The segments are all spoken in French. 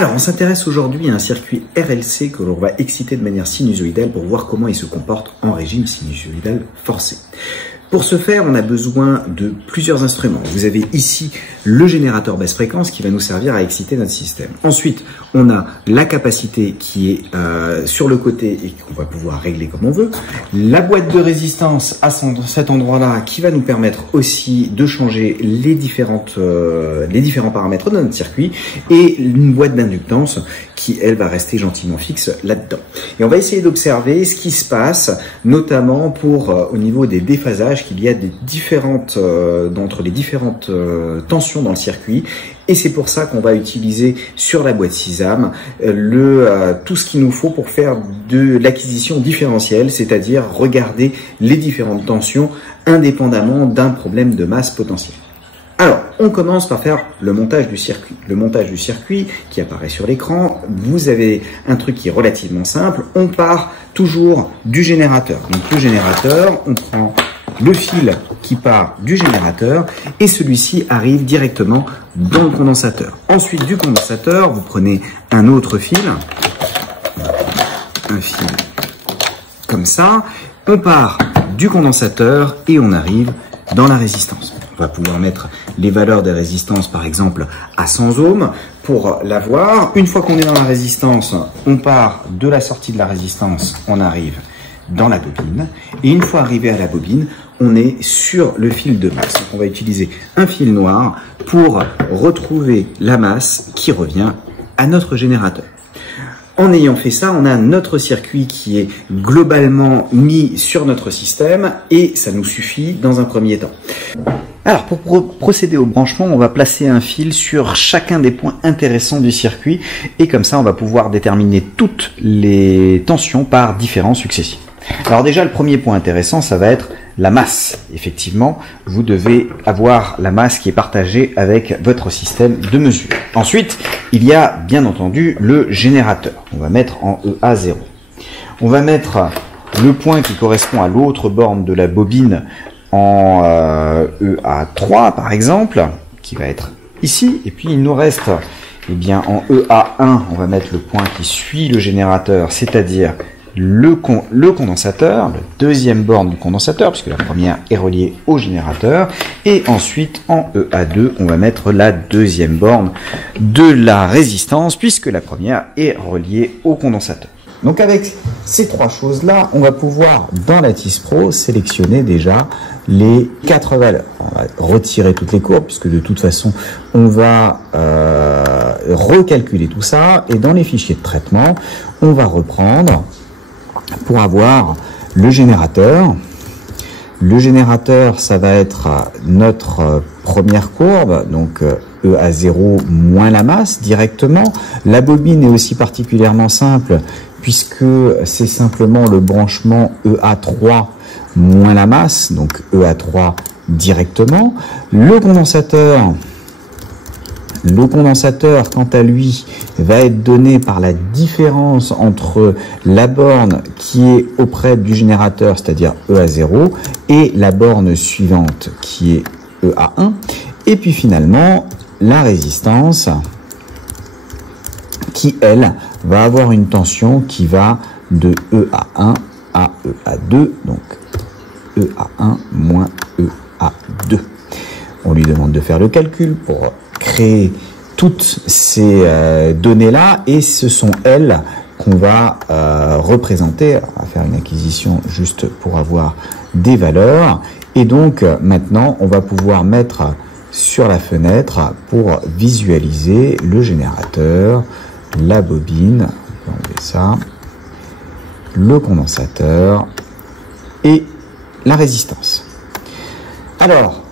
Alors, on s'intéresse aujourd'hui à un circuit RLC que l'on va exciter de manière sinusoïdale pour voir comment il se comporte en régime sinusoïdal forcé. Pour ce faire, on a besoin de plusieurs instruments. Vous avez ici le générateur basse fréquence qui va nous servir à exciter notre système. Ensuite, on a la capacité qui est sur le côté et qu'on va pouvoir régler comme on veut. La boîte de résistance à cet endroit-là qui va nous permettre aussi de changer les différents paramètres de notre circuit et une boîte d'inductance qui, elle, va rester gentiment fixe là-dedans. Et on va essayer d'observer ce qui se passe, notamment au niveau des déphasages qu'il y a entre les différentes tensions dans le circuit. Et c'est pour ça qu'on va utiliser sur la boîte SISAM tout ce qu'il nous faut pour faire de l'acquisition différentielle, c'est-à-dire regarder les différentes tensions indépendamment d'un problème de masse potentielle. Alors, on commence par faire le montage du circuit. Le montage du circuit qui apparaît sur l'écran, vous avez un truc qui est relativement simple. On part toujours du générateur. Donc le générateur, on prend le fil qui part du générateur et celui-ci arrive directement dans le condensateur. Ensuite, du condensateur, vous prenez un autre fil, un fil comme ça. On part du condensateur et on arrive dans la résistance. On va pouvoir mettre les valeurs des résistances, par exemple, à 100 ohms pour l'avoir. Une fois qu'on est dans la résistance, on part de la sortie de la résistance, on arrive dans la bobine. Et une fois arrivé à la bobine, on est sur le fil de masse. Donc on va utiliser un fil noir pour retrouver la masse qui revient à notre générateur. En ayant fait ça, on a notre circuit qui est globalement mis sur notre système et ça nous suffit dans un premier temps. Alors, pour procéder au branchement, on va placer un fil sur chacun des points intéressants du circuit et comme ça, on va pouvoir déterminer toutes les tensions par différents successifs. Alors déjà, le premier point intéressant, ça va être la masse. Effectivement, vous devez avoir la masse qui est partagée avec votre système de mesure. Ensuite, il y a bien entendu le générateur. On va mettre en EA0. On va mettre le point qui correspond à l'autre borne de la bobine en EA3 par exemple, qui va être ici. Et puis il nous reste, eh bien, en EA1, on va mettre le point qui suit le générateur, c'est-à-dire le condensateur, la deuxième borne du condensateur, puisque la première est reliée au générateur. Et ensuite, en EA2, on va mettre la deuxième borne de la résistance, puisque la première est reliée au condensateur. Donc avec ces trois choses-là, on va pouvoir, dans la TIS Pro, sélectionner déjà les 4 valeurs. On va retirer toutes les courbes, puisque de toute façon, on va recalculer tout ça. Et dans les fichiers de traitement, on va reprendre pour avoir le générateur. Le générateur, ça va être notre première courbe, donc EA0 moins la masse directement. La bobine est aussi particulièrement simple puisque c'est simplement le branchement EA3 moins la masse, donc EA3 directement. Le condensateur, quant à lui, va être donné par la différence entre la borne qui est auprès du générateur, c'est-à-dire EA0, et la borne suivante qui est EA1. Et puis finalement, la résistance qui, elle, va avoir une tension qui va de EA1 à EA2, donc EA1 moins EA2. On lui demande de faire le calcul pour créer toutes ces données-là et ce sont elles qu'on va représenter. On va faire une acquisition juste pour avoir des valeurs. Et donc maintenant, on va pouvoir mettre sur la fenêtre pour visualiser le générateur, la bobine, on va enlever ça, le condensateur et la résistance. Alors,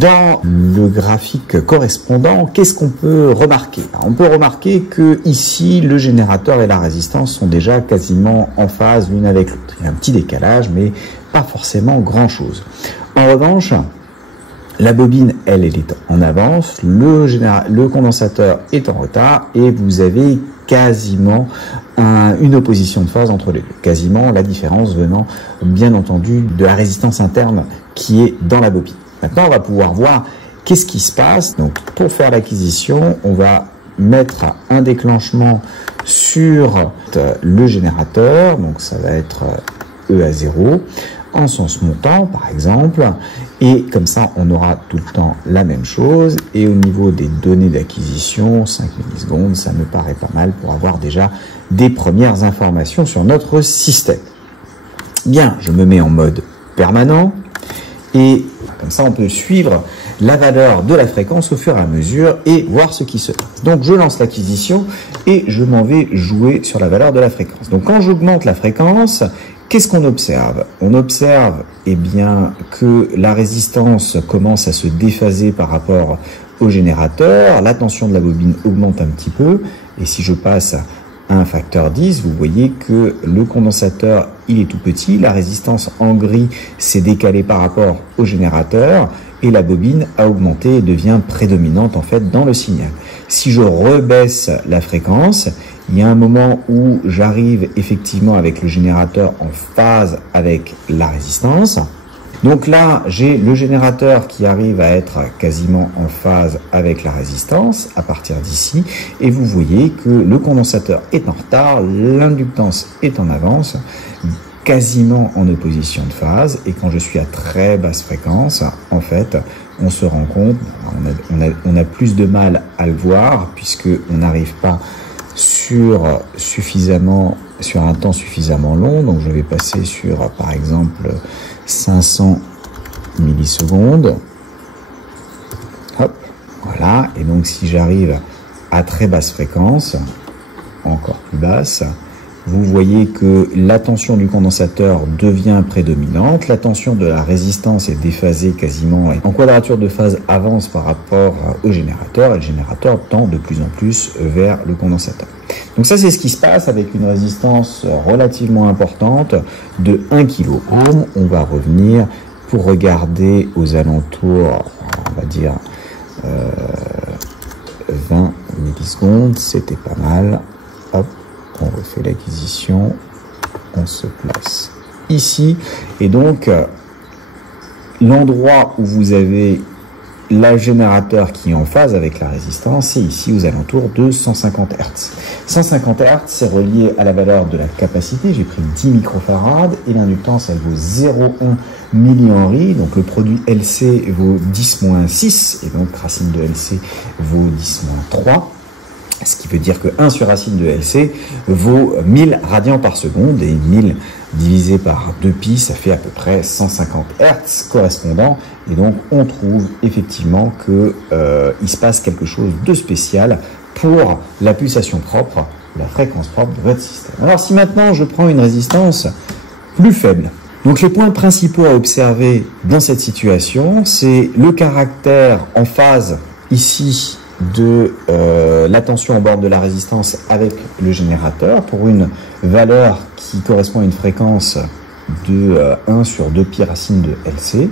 dans le graphique correspondant, qu'est-ce qu'on peut remarquer? On peut remarquer que ici, le générateur et la résistance sont déjà quasiment en phase l'une avec l'autre. Il y a un petit décalage, mais pas forcément grand-chose. En revanche, la bobine, elle est en avance, le condensateur est en retard et vous avez quasiment une opposition de phase entre les deux. Quasiment la différence venant, bien entendu, de la résistance interne qui est dans la bobine. Maintenant, on va pouvoir voir qu'est-ce qui se passe. Donc, pour faire l'acquisition, on va mettre un déclenchement sur le générateur, donc ça va être E à 0, en sens montant par exemple, et comme ça on aura tout le temps la même chose. Et au niveau des données d'acquisition, 5 millisecondes, ça me paraît pas mal pour avoir déjà des premières informations sur notre système. Bien, je me mets en mode permanent, et comme ça on peut suivre la valeur de la fréquence au fur et à mesure et voir ce qui se passe. Donc je lance l'acquisition et je m'en vais jouer sur la valeur de la fréquence. Donc quand j'augmente la fréquence, qu'est-ce qu'on observe? On observe que la résistance commence à se déphaser par rapport au générateur, la tension de la bobine augmente un petit peu, et si je passe à un facteur 10, vous voyez que le condensateur il est tout petit, la résistance en gris s'est décalée par rapport au générateur, et la bobine a augmenté et devient prédominante en fait dans le signal. Si je rebaisse la fréquence, il y a un moment où j'arrive effectivement avec le générateur en phase avec la résistance. Donc là, j'ai le générateur qui arrive à être quasiment en phase avec la résistance à partir d'ici. Et vous voyez que le condensateur est en retard, l'inductance est en avance, quasiment en opposition de phase. Et quand je suis à très basse fréquence, en fait, on se rend compte, on a plus de mal à le voir puisque on n'arrive pas sur un temps suffisamment long. Donc je vais passer sur par exemple 500 millisecondes. Hop, voilà. Et donc si j'arrive à très basse fréquence, encore plus basse, vous voyez que la tension du condensateur devient prédominante, la tension de la résistance est déphasée quasiment en quadrature de phase avance par rapport au générateur, et le générateur tend de plus en plus vers le condensateur. Donc ça c'est ce qui se passe avec une résistance relativement importante de 1 kilo ohm. On va revenir pour regarder aux alentours, on va dire 20 millisecondes, c'était pas mal. Hop. On refait l'acquisition, on se place ici, et donc l'endroit où vous avez le générateur qui est en phase avec la résistance, c'est ici aux alentours de 150 Hz. 150 Hz, c'est relié à la valeur de la capacité, j'ai pris 10 microfarad, et l'inductance elle vaut 0,1 millihenry, donc le produit LC vaut 10-6, et donc racine de LC vaut 10-3. Ce qui veut dire que 1 sur racine de LC vaut 1000 radians par seconde, et 1000 divisé par 2π, ça fait à peu près 150 Hz correspondant. Et donc on trouve effectivement que il se passe quelque chose de spécial pour la pulsation propre, la fréquence propre de votre système. Alors si maintenant je prends une résistance plus faible, donc les points principaux à observer dans cette situation, c'est le caractère en phase ici de la tension au bord de la résistance avec le générateur pour une valeur qui correspond à une fréquence de 1 sur 2π racine de LC.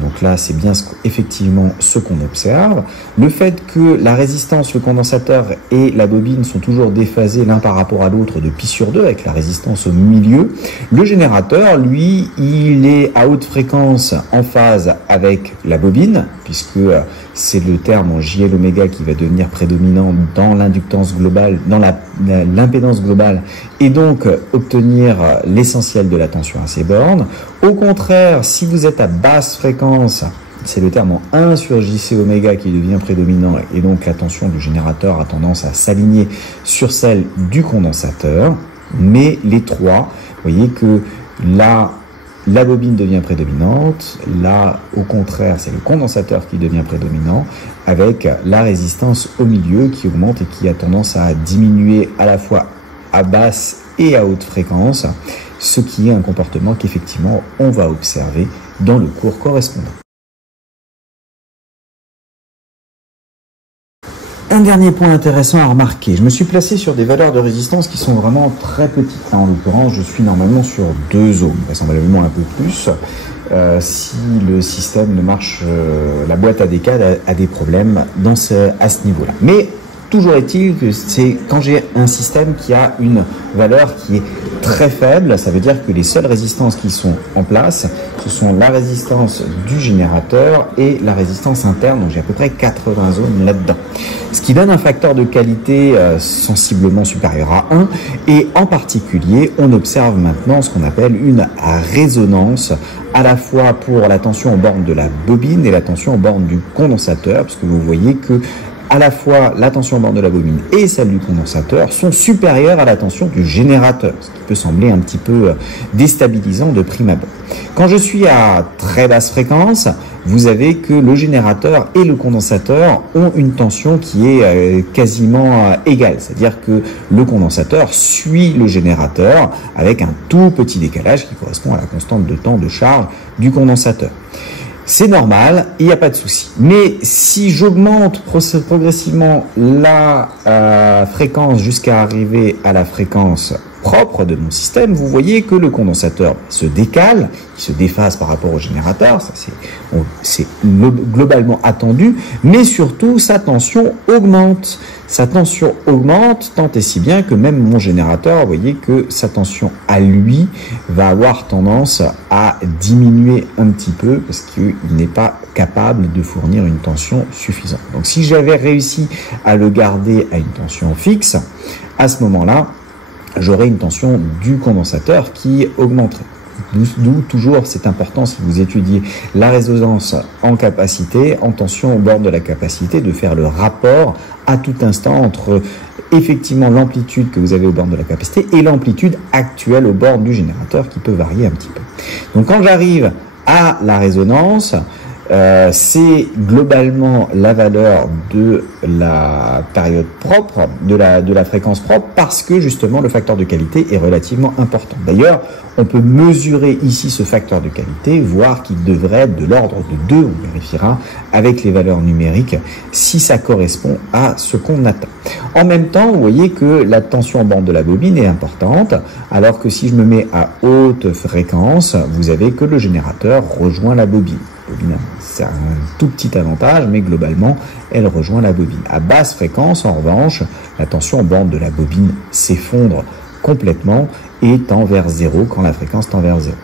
Donc là, c'est bien effectivement ce qu'on observe. Le fait que la résistance, le condensateur et la bobine sont toujours déphasés l'un par rapport à l'autre de π sur 2 avec la résistance au milieu. Le générateur, lui, il est à haute fréquence en phase avec la bobine, puisque c'est le terme en JL oméga qui va devenir prédominant dans l'inductance globale, dans l'impédance globale, et donc obtenir l'essentiel de la tension à ces bornes. Au contraire, si vous êtes à basse fréquence, c'est le terme en 1 sur JC oméga qui devient prédominant, et donc la tension du générateur a tendance à s'aligner sur celle du condensateur. Mais les trois, vous voyez que là, la bobine devient prédominante, là, au contraire, c'est le condensateur qui devient prédominant, avec la résistance au milieu qui augmente et qui a tendance à diminuer à la fois à basse et à haute fréquence, ce qui est un comportement qu'effectivement on va observer dans le cours correspondant. Un dernier point intéressant à remarquer, je me suis placé sur des valeurs de résistance qui sont vraiment très petites. Là, en l'occurrence, je suis normalement sur 2 ohms, vraisemblablement un peu plus. Si le système ne marche, la boîte à décades a des problèmes à ce niveau-là. Mais Toujours est-il que c'est quand j'ai un système qui a une valeur qui est très faible, ça veut dire que les seules résistances qui sont en place, ce sont la résistance du générateur et la résistance interne, donc j'ai à peu près 80 ohms là-dedans. Ce qui donne un facteur de qualité sensiblement supérieur à 1, et en particulier, on observe maintenant ce qu'on appelle une résonance, à la fois pour la tension aux bornes de la bobine et la tension aux bornes du condensateur, puisque vous voyez que à la fois la tension aux bornes de la bobine et celle du condensateur sont supérieures à la tension du générateur, ce qui peut sembler un petit peu déstabilisant de prime abord. Quand je suis à très basse fréquence, vous avez que le générateur et le condensateur ont une tension qui est quasiment égale, c'est-à-dire que le condensateur suit le générateur avec un tout petit décalage qui correspond à la constante de temps de charge du condensateur. C'est normal, il n'y a pas de souci. Mais si j'augmente progressivement la fréquence jusqu'à arriver à la fréquence propre de mon système, vous voyez que le condensateur se décale, il se déphase par rapport au générateur, ça c'est globalement attendu, mais surtout sa tension augmente. Sa tension augmente tant et si bien que même mon générateur, vous voyez que sa tension à lui va avoir tendance à diminuer un petit peu parce qu'il n'est pas capable de fournir une tension suffisante. Donc si j'avais réussi à le garder à une tension fixe, à ce moment-là, j'aurai une tension du condensateur qui augmenterait. D'où toujours c'est important, si vous étudiez la résonance en capacité, en tension au bord de la capacité, de faire le rapport à tout instant entre effectivement l'amplitude que vous avez au bord de la capacité et l'amplitude actuelle au bord du générateur qui peut varier un petit peu. Donc quand j'arrive à la résonance, c'est globalement la valeur de la période propre, de la fréquence propre, parce que justement le facteur de qualité est relativement important. D'ailleurs, on peut mesurer ici ce facteur de qualité, voir qu'il devrait être de l'ordre de 2, on vérifiera avec les valeurs numériques si ça correspond à ce qu'on attend. En même temps, vous voyez que la tension en bande de la bobine est importante, alors que si je me mets à haute fréquence, vous avez que le générateur rejoint la bobine. C'est un tout petit avantage, mais globalement, elle rejoint la bobine. À basse fréquence, en revanche, la tension en bande de la bobine s'effondre complètement et tend vers 0 quand la fréquence tend vers 0.